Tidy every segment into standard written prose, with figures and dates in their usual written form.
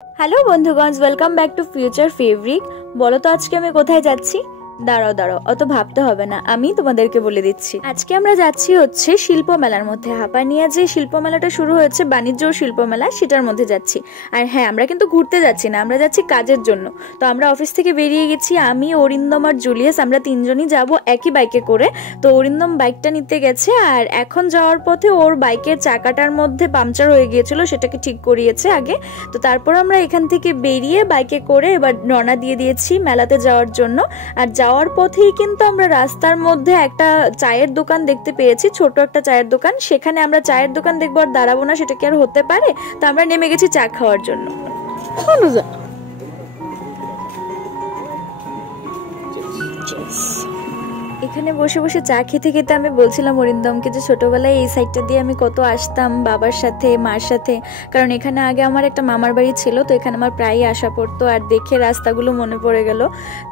Hello বন্ধুগণ, welcome back to future fabric. বলো তো আজকে আমি কোথায় যাচ্ছি? দাঁড়াও অত ভাবতে হবে না, আমি তোমাদেরকে বলে দিচ্ছি। আজকে আমরা যাচ্ছি হচ্ছে শিল্প মেলার মধ্যে। হাপানিয়া যে শিল্প মেলাটা শুরু হয়েছে, বাণিজ্য শিল্প মেলা, সেটার মধ্যে যাচ্ছি। আর হ্যাঁ, আমরা কিন্তু ঘুরতে যাচ্ছি না, আমরা যাচ্ছি কাজের জন্য। তো আমরা অফিস থেকে বেরিয়ে গেছি, আমি, অরিন্দম আর জুলিয়াস, আমরা তিনজনই যাব একই বাইকে করে। তো অরিন্দম বাইকটা নিতে গেছে, আর এখন যাওয়ার পথে ওর বাইকের চাকাটার মধ্যে পাংচার হয়ে গিয়েছিল, সেটাকে ঠিক করিয়েছে আগে। তো তারপর আমরা এখান থেকে বেরিয়ে বাইকে করে এবার রওনা দিয়ে দিয়েছি মেলাতে যাওয়ার জন্য। আর যাওয়ার পথেই কিন্তু আমরা রাস্তার মধ্যে একটা চায়ের দোকান দেখতে পেয়েছি, ছোট একটা চায়ের দোকান। সেখানে আমরা চায়ের দোকান দেখবো আর দাঁড়াবো না, সেটা কি আর হতে পারে? তো আমরা নেমে গেছি চা খাওয়ার জন্য। এখানে বসে বসে চা খেতে খেতে আমি বলছিলাম অরিন্দমকে যে ছোটবেলায় এই সাইডটা দিয়ে আমি কত আসতাম বাবার সাথে, মার সাথে, কারণ এখানে আগে আমার একটা মামার বাড়ি ছিল। তো এখানে আমার প্রায়ই আসা পড়তো, আর দেখে রাস্তাগুলো মনে পড়ে গেল।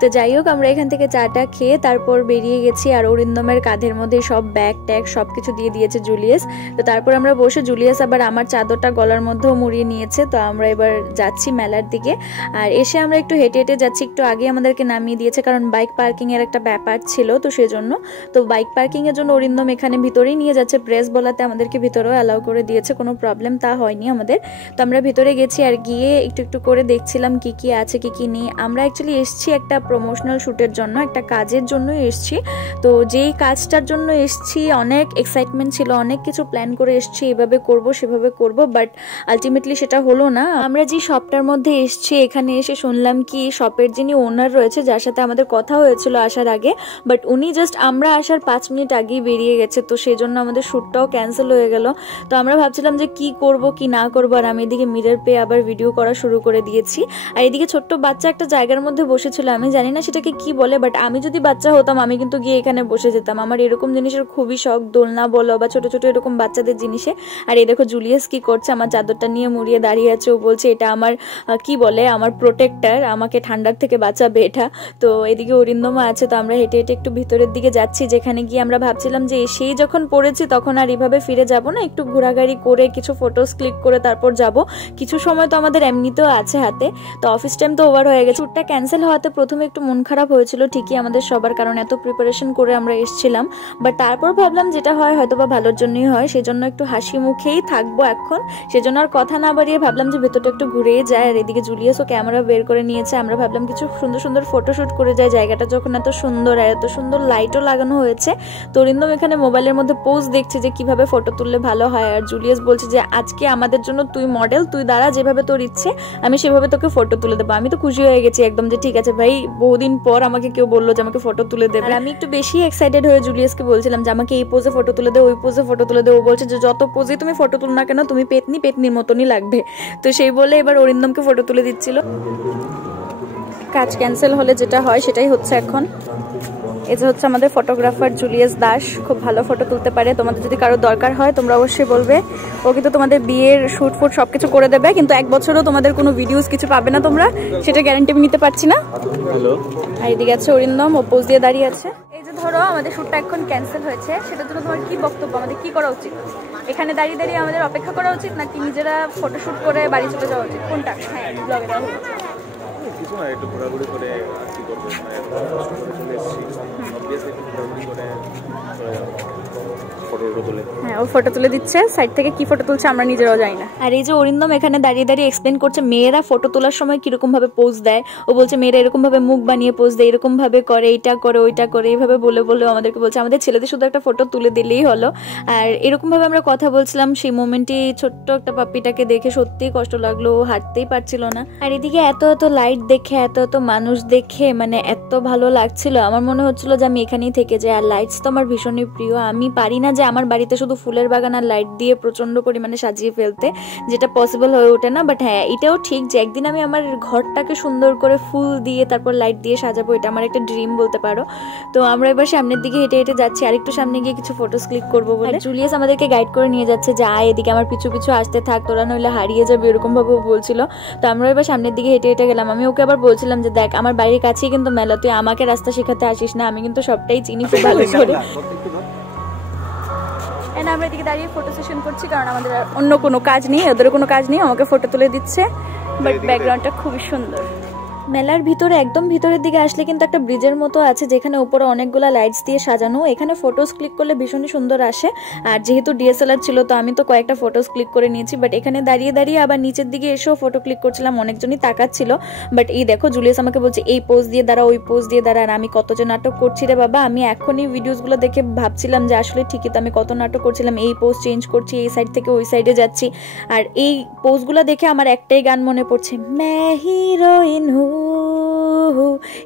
তো যাই হোক, আমরা এখান থেকে চাটা খেয়ে তারপর বেরিয়ে গেছি। আর অরিন্দমের কাঁধের মধ্যে সব ব্যাগ ট্যাগ সব কিছু দিয়ে দিয়েছে জুলিয়াস। তো তারপর আমরা বসে, জুলিয়াস আবার আমার চাদরটা গলার মধ্যেও মুড়িয়ে নিয়েছে। তো আমরা এবার যাচ্ছি মেলার দিকে। আর এসে আমরা একটু হেঁটে হেঁটে যাচ্ছি, একটু আগে আমাদেরকে নামিয়ে দিয়েছে কারণ বাইক পার্কিং এর একটা ব্যাপার ছিল, তো সেজন্য। তো বাইক পার্কিং এর জন্য অরিন্দম এখানে ভিতরেই নিয়ে যাচ্ছে, প্রেস বলাতে আমাদেরকে ভিতরেও অ্যালাউ করে দিয়েছে, কোনো প্রবলেম তা হয়নি আমাদের। তো আমরা ভিতরে গেছি, আর গিয়ে একটু একটু করে দেখছিলাম কি কি আছে কি কি নেই। আমরা অ্যাকচুয়ালি এসছি একটা প্রমোশনাল শ্যুটের জন্য, একটা কাজের জন্যই এসছি। তো যেই কাজটার জন্য এসছি অনেক এক্সাইটমেন্ট ছিল, অনেক কিছু প্ল্যান করে এসছি, এভাবে করব সেভাবে করব, বাট আলটিমেটলি সেটা হলো না। আমরা যে শপটার মধ্যে এসছি, এখানে এসে শুনলাম কি শপের যিনি ওনার রয়েছে, যার সাথে আমাদের কথা হয়েছিল আসার আগে, বাট উনি জাস্ট আমরা আসার 5 মিনিট আগেই বেরিয়ে গেছে। তো সেই জন্য আমাদের শ্যুটটাও ক্যান্সেল হয়ে গেল। তো আমরা ভাবছিলাম যে কি করব কি না করবো, আর আমি এদিকে মিরর পেয়ে আবার ভিডিও করা শুরু করে দিয়েছি। আর এদিকে ছোট্ট বাচ্চা একটা জায়গার মধ্যে বসেছিল, আমি জানি না সেটাকে কি বলে, বাট আমি যদি বাচ্চা হতাম আমি কিন্তু গিয়ে এখানে বসে যেতাম। আমার এরকম জিনিসের খুবই শখ, দোলনা বলো বা ছোট ছোট এরকম বাচ্চাদের জিনিসে। আর এই দেখো জুলিয়াস কি করছে, আমার চাদরটা নিয়ে মুড়িয়ে দাঁড়িয়ে আছে। ও বলছে এটা আমার কি বলে, আমার প্রোটেক্টর, আমাকে ঠান্ডার থেকে বাঁচাবে এটা। তো এদিকে অরিন্দমা আছে। তো আমরা হেঁটে হেঁটে একটু ভিতরের দিকে যাচ্ছি, যেখানে গিয়ে আমরা ভাবছিলাম যে এসেই যখন পড়েছি তখন আর এভাবে ফিরে যাব না, একটু ঘোরাঘুরি করে কিছু ফটোস ক্লিক করে তারপর যাব। কিছু সময় তো আমাদের এমনিতেও আছে হাতে। তো অফিস টাইম তো ওভার হয়ে গেছে। শ্যুটটা ক্যান্সেল হওয়াতে প্রথমে একটু মন খারাপ হয়েছিল ঠিকই আমাদের সবার, কারণ এত প্রিপারেশন করে আমরা এসেছিলাম। বাট তারপর ভাবলাম যেটা হয় হয়তো বা ভালোর জন্যই হয়, সেজন্য একটু হাসি মুখেই থাকবো এখন। সেজন্য আর কথা না বাড়িয়ে ভাবলাম যে ভেতরটা একটু ঘুরেই যায়। আর এদিকে জুলিয়াসও ক্যামেরা বের করে নিয়েছে। আমরা ভাবলাম কিছু সুন্দর সুন্দর ফটোশুট করে যায়, জায়গাটা যখন এত সুন্দর আর এত সুন্দর লাইটও লাগানো হয়েছে। তো অরিন্দম এখানে মোবাইলের মধ্যে পোজ দেখছে যে কিভাবে ফটো তুললে ভালো হয়। আর জুলিয়াস বলছে যে আজকে আমাদের জন্য তুই মডেল, তুই দাঁড়া, যেভাবে তোর ইচ্ছে আমি সেভাবে তোকে ফটো তুলে দেবো। আমি তো খুশি হয়ে গেছি একদম, যে ঠিক আছে ভাই, বহুদিন পর আমাকে কেউ বললো যে আমাকে ফটো তুলে দেবে। আমি একটু বেশি এক্সাইটেড হয়ে জুলিয়াসকে বলছিলাম যে আমাকে এই পোজে ফটো তুলে দে, ওই পোজে ফটো তুলে দে। ও বলছে যে যত পোজে তুমি ফটো তুল না কেন, তুমি পেতনির মতনই লাগবে। তো সেই বলে এবার অরিন্দমকে ফটো তুলে দিচ্ছিল। কাজ ক্যান্সেল হলে যেটা হয় সেটাই হচ্ছে এখন। এই যে হচ্ছে আমাদের ফটোগ্রাফার জুলিয়াস দাস, খুব ভালো ফটো তুলতে পারে। তোমাদের যদি কারো দরকার হয় তোমরা অবশ্যই বলবে। ও কিন্তু তোমাদের বিয়ের শ্যুট ফুট সবকিছু করে দেবে, কিন্তু 1 বছরও তোমাদের কোনো ভিডিওস কিছু পাবে না তোমরা, সেটা গ্যারান্টি আমি নিতে পারছি না। আর এদিকে আছে অরিন্দম, ও পোজ দিয়ে দাঁড়িয়ে আছে। এই যে ধরো আমাদের শ্যুটটা এখন ক্যান্সেল হয়েছে, সেটার জন্য তোমার কি বক্তব্য? আমাদের কি করা উচিত? এখানে দাঁড়িয়ে দাঁড়িয়ে আমাদের অপেক্ষা করা উচিত, নাকি নিজেরা ফটোশুট করে বাড়ি চলে যাওয়া উচিত? কোনটা? হ্যাঁ, ব্লগে দেওয়া উচিত। কিছু না, একটু ঘোরাঘুরি করে আর কি করবো, চলে এসেছি, অবভিয়াসলি একটু ঘোরাঘুরি করে ফটো তুলে। হ্যাঁ, ও ফটো তুলে দিচ্ছে, সাইড থেকে কি ফটো তুলছে আমরা নিজেরাও জানি না। আর এই যে অরিন্দম এখানে দাঁড়িয়ে দাঁড়িয়ে এক্সপ্লেন করছে মেয়েরা ফটো তোলার সময় কিরকম ভাবে পোজ দেয়। ও বলছে মেয়েরা এরকম ভাবে মুখ বানিয়ে পোজ দেয়, এরকম ভাবে করে, এইটা করে ওইটা করে, এইভাবে বলে বলে আমাদেরকে বলছে আমাদের ছেলেদের শুধু একটা ফটো তুলে দিলেই হলো। আর এরকম ভাবে আমরা কথা বলছিলাম। সেই মোমেন্টে ছোট্ট একটা পাপ্পিটাকে দেখে সত্যিই কষ্ট লাগলো, ও হাঁটতেই পারছিল না। আর এদিকে এত এত লাইট দেখে, এত এত মানুষ দেখে মানে এত ভালো লাগছিল, আমার মনে হচ্ছিল যে আমি এখানেই থেকে যাই। আর লাইটস তো আমার ভীষণই প্রিয়, আমি পারি না যে আমার বাড়িতে শুধু ফুলের বাগান আর লাইট দিয়ে প্রচন্ড পরিমাণে সাজিয়ে ফেলতে, যেটা পসিবল হয়ে ওঠে না। বাট হ্যাঁ, এটাও ঠিক যে একদিন আমি আমার ঘরটাকে সুন্দর করে ফুল দিয়ে তারপর লাইট দিয়ে সাজাবো, এটা আমার একটা ড্রিম বলতে পারো। তো আমরা এবার সামনের দিকে হেঁটে হেঁটে যাচ্ছি, আরেকটু সামনে গিয়ে কিছু ফটোস ক্লিক করবো বলে। জুলিয়াস আমাদেরকে গাইড করে নিয়ে যাচ্ছে যে আয় এদিকে, আমার পিছু পিছু আসতে থাক, তোরা নইলে হারিয়ে যাবে, এরকম ভাবে বলছিল। তো আমরা এবার সামনের দিকে হেঁটে হেঁটে গেলাম। আমি ওকে আবার বলছিলাম যে দেখ আমার বাড়ির কাছেই কিন্তু মেলা, তুই আমাকে রাস্তা শেখাতে আসিস না, আমি কিন্তু সবটাই চিনি খুব ভালো করে। আমরা এদিকে দাঁড়িয়ে ফটো সেশন করছি, কারণ আমাদের অন্য কোনো কাজ নেই, ওদের কোনো কাজ নেই, আমাকে ফটো তুলে দিচ্ছে। বাট ব্যাকগ্রাউন্ডটা খুবই সুন্দর। মেলার ভিতরে একদম ভিতরের দিকে আসলে কিন্তু একটা ব্রিজের মতো আছে যেখানে উপরে অনেকগুলা লাইটস দিয়ে সাজানো। এখানে ফটোস ক্লিক করলে ভীষণই সুন্দর আসে। আর যেহেতু ডিএসএলআর ছিল তো আমি তো কয়েকটা ফটোস ক্লিক করে নিয়েছি। বাট এখানে দাঁড়িয়ে দাঁড়িয়ে আবার নিচের দিকে এসেও ফটো ক্লিক করছিলাম, অনেকজনই তাকাচ্ছিল। বাট এই দেখো জুলিয়াস আমাকে বলছে এই পোজ দিয়ে দাঁড়া, ওই পোজ দিয়ে দাঁড়া। আর আমি কত যে নাটক করছি রে বাবা, আমি এখনই ভিডিওসগুলো দেখে ভাবছিলাম যে আসলে ঠিকই তো আমি কত নাটক করছিলাম, এই পোজ চেঞ্জ করছি, এই সাইড থেকে ওই সাইডে যাচ্ছি। আর এই পোজগুলো দেখে আমার একটাই গান মনে পড়ছে, मैं हीरोइन हूँ।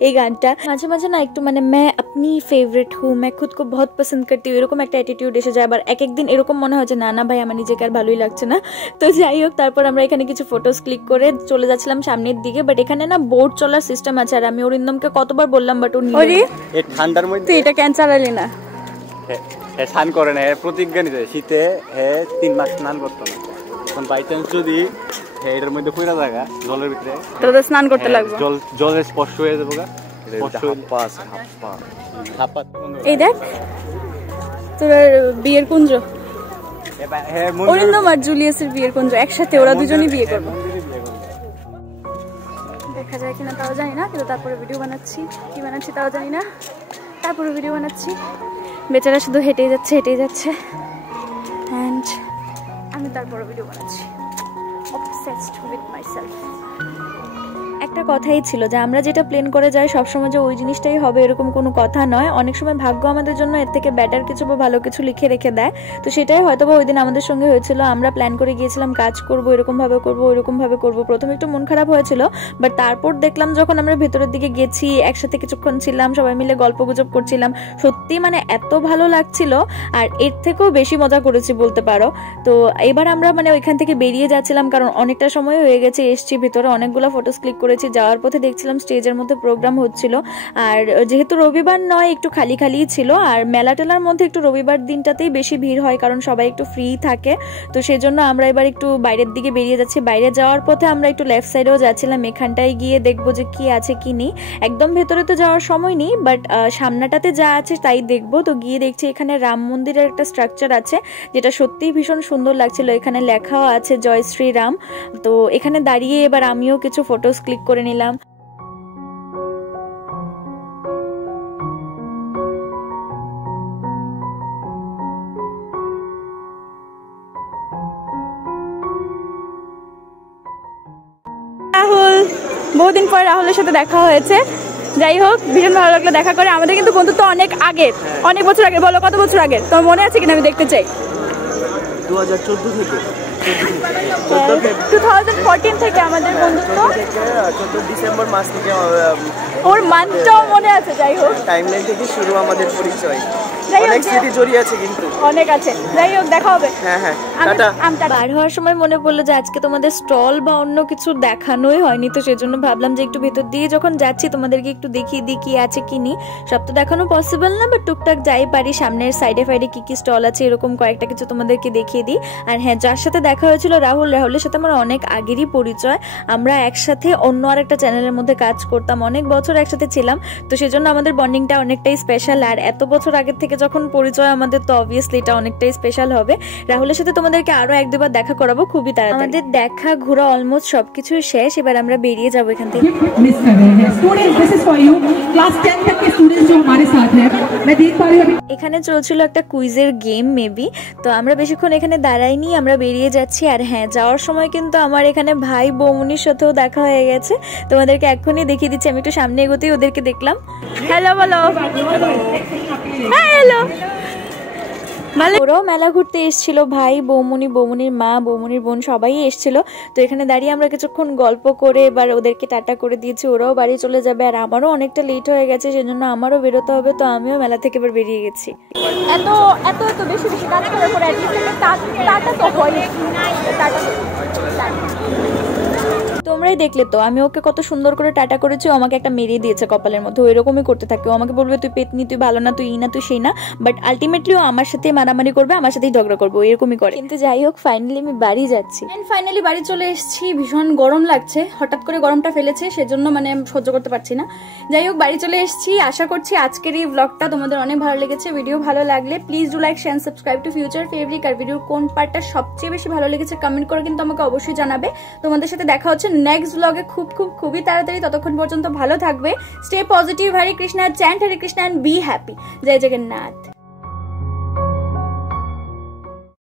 এই গানটা মাঝে মাঝে না একটু মানে मैं अपनी फेवरेट हूँ, मैं खुद को बहुत पसंद करती हूँ এরকম একটা অ্যাটিটিউড এসে যায়। আবার এক একদিন এরকম মনে হয় যে না না ভাই আমার নিজেকে আর ভালোই লাগছে না। তো যাই হোক, তারপর আমরা এখানে কিছু ফটোস ক্লিক করে চলে যাচ্ছিলাম সামনের দিকে। বাট এখানে না বোর্ড চলার সিস্টেম আছে। আর আমি অরিন্দমকে কতবার বললাম বাট ও নিয়ে এই ঠান্ডার মধ্যে তুই এটা কেন চালালি না? হ্যাঁ স্নান করে না, প্রতিজ্ঞা নিতে শীতে 3 মাস স্নান করতো না। এখন বাই চান্স যদি এটার মধ্যে পুরা জায়গা জলের ভিতরে তোদের স্নান করতে লাগবে, জলের স্পর্শ হয়ে যাবে গা। এই দেখ তোর বিয়ের কুঞ্জ, অরিন্দম আর জুলিয়াসের বিয়ের কুঞ্জ একসাথে, ওরা দুজনই বিয়ে করবে। দেখা যায় কিনা তাও জানি না, কিন্তু তারপরে ভিডিও বানাচ্ছি, কি বানাচ্ছি তাও জানি না, তারপরে ভিডিও বানাচ্ছি। বেচারা শুধু হেঁটেই যাচ্ছে অ্যান্ড আমি তারপরে ভিডিও বানাচ্ছি। obsessed with myself। একটা কথাই ছিল যে আমরা যেটা প্ল্যান করে যাই সবসময় যে ওই জিনিসটাই হবে এরকম কোনো কথা নয়। অনেক সময় ভাগ্য আমাদের জন্য এর থেকে বেটার কিছু বা ভালো কিছু লিখে রেখে দেয়। তো সেটাই হয়তো বা ওই দিন আমাদের সঙ্গে হয়েছিল। আমরা প্ল্যান করে গিয়েছিলাম কাজ করব, এরকমভাবে করবো, ওইরকমভাবে করবো। প্রথমে একটু মন খারাপ হয়েছিল, বাট তারপর দেখলাম যখন আমরা ভেতরের দিকে গেছি, একসাথে কিছুক্ষণ ছিলাম, সবাই মিলে গল্প গুজব করছিলাম, সত্যি মানে এত ভালো লাগছিল। আর এর থেকেও বেশি মজা করেছি বলতে পারো। তো এবার আমরা মানে ওইখান থেকে বেরিয়ে যাচ্ছিলাম, কারণ অনেকটা সময় হয়ে গেছে এসছি ভিতরে, অনেকগুলো ফটোস ক্লিক করেছি। যাওয়ার পথে দেখছিলাম স্টেজের মধ্যে প্রোগ্রাম হচ্ছিল। আর যেহেতু রবিবার নয় একটু খালি খালিই ছিল। আর মেলা টেলার মধ্যে একটু রবিবার দিনটাতেই বেশি ভিড় হয়, কারণ সবাই একটু ফ্রি থাকে। তো সেজন্য আমরা এবার একটু বাইরের দিকে বেরিয়ে যাচ্ছি। বাইরে যাওয়ার পথে আমরা একটু লেফট সাইডেও যাচ্ছিলাম, এখানটায় গিয়ে দেখবো যে কি আছে কি নেই। একদম ভেতরে তো যাওয়ার সময় নেই, বাট সামনাটাতে যা আছে তাই দেখবো। তো গিয়ে দেখছি এখানে রাম মন্দিরের একটা স্ট্রাকচার আছে, যেটা সত্যিই ভীষণ সুন্দর লাগছিল। এখানে লেখাও আছে জয় শ্রী রাম। তো এখানে দাঁড়িয়ে এবার আমিও কিছু ফটোস ক্লিক করে নিলাম। রাহুল, বহুদিন পর রাহুলের সাথে দেখা হয়েছে। যাই হোক, ভীষণ ভালো লাগলো দেখা করে। আমাদের কিন্তু বন্ধুত্ব অনেক আগের, অনেক বছর আগে। বলো কত বছর আগের, তোমার মনে আছে কিনা আমি দেখতে চাই। 2014 থেকে 2014 থেকে আমাদের বন্ধুত্ব, 14 ডিসেম্বর মাস থেকে ওর মানটাও মনে আছে। যাই হোক, টাইমলাইন থেকে শুরু আমাদের পরিচয়। যাই হোক, অনেক স্মৃতি জড়িয়ে আছে, কিন্তু অনেক আছে। যাই হোক, দেখা হবে। হ্যাঁ টাটা। বার হওয়ার সময় মনে পড়লো যে আজকে তোমাদের স্টল বা অন্য কিছু দেখানোই হয়নি। তো সেজন্য ভাবলাম যে একটু ভেতর দিয়ে যখন যাচ্ছি তোমাদেরকে একটু দেখিয়ে দিই কি আছে কি নেই। সব তো দেখানো পসিবল না, বাট টুকটাক যাই পারি সামনের সাইডে ফাইডে কি কি স্টল আছে এরকম কয়েকটা কিছু তোমাদেরকে দেখিয়ে দিই। আর হ্যাঁ, যার সাথে দেখা হয়েছিল রাহুলের সাথে আমার অনেক আগেরই পরিচয়। আমরা একসাথে অন্য আর একটা চ্যানেলের মধ্যে কাজ করতাম, অনেক বছর একসাথে ছিলাম। তো সেজন্য আমাদের বন্ডিংটা অনেকটাই স্পেশাল। আর এত বছর আগের থেকে যখন পরিচয় আমাদের, তো অবভিয়াসলি এটা অনেকটাই স্পেশাল হবে। রাহুলের সাথে তোমাদেরকে আরো এক দুবার দেখা করাবো খুবই তাড়াতাড়ি। আমাদের দেখা ঘোরা অলমোস্ট সবকিছু শেষ, এবার আমরা বেরিয়ে যাবো এখান থেকে। এখানে চলছিল একটা কুইজের গেম মেবি। তো আমরা বেশিক্ষণ এখানে দাঁড়াইনি, আমরা বেরিয়ে যাচ্ছি। আর হ্যাঁ, যাওয়ার সময় কিন্তু আমার এখানে ভাই বৌমনির সাথেও দেখা হয়ে গেছে। তোমাদেরকে এখনই দেখিয়ে দিচ্ছি। আমি একটু সামনে এগোতেই ওদেরকে দেখলাম। হ্যালো বলো। হ্যালো। ওরাও মেলা ঘুরতে এসেছিল, ভাই বৌমনি, বৌমনির মা, বৌমনির বোন সবাই এসেছিল। তো এখানে দাঁড়িয়ে আমরা কিছুক্ষণ গল্প করে এবার ওদেরকে টাটা করে দিয়েছি। ওরাও বাড়ি চলে যাবে, আর আমারও অনেকটা লেট হয়ে গেছে, সেজন্য আমারও বেরোতে হবে। তো আমিও মেলা থেকে এবার বেরিয়ে গেছি। এত এত এত বেশি বেশি কাজ করার পরে টাটা তো হয়। তোমরাই দেখলে তো আমি ওকে কত সুন্দর করে টাটা করেছি, আমাকে একটা মেরিয়ে দিয়েছে কপালের মধ্যে। এরকমই করতে থাকে, ও আমাকে বলবে তুই পেতনি, তুই ভালো না, তুই ই না, তুই সেই না। বাট আলটিমেটলি ও আমার সাথে মারামারি করবে, আমার সাথেই ঝগড়া করবো, এরকমই করে। কিন্তু যাই হোক, ফাইনালি আমি বাড়ি যাচ্ছি। ফাইনালি বাড়ি চলে এসেছি। ভীষণ গরম লাগছে, হঠাৎ করে গরমটা ফেলেছে, সেজন্য মানে সহ্য করতে পারছি না। যাই হোক, বাড়ি চলে এসেছি। আশা করছি আজকের এই ব্লগটা তোমাদের অনেক ভালো লেগেছে। ভিডিও ভালো লাগলে please do like, share, subscribe to future favourite. আর ভিডিওর কোন পার্টটা সবচেয়ে বেশি ভালো লেগেছে কমেন্ট করে কিন্তু আমাকে অবশ্যই জানাবে। তোমাদের সাথে দেখা হচ্ছে নেক্সট ব্লগে খুবই তাড়াতাড়ি। ততক্ষণ পর্যন্ত ভালো থাকবে, stay positive. Hare Krishna, chant Hare Krishna and be happy. Jai Jagannath.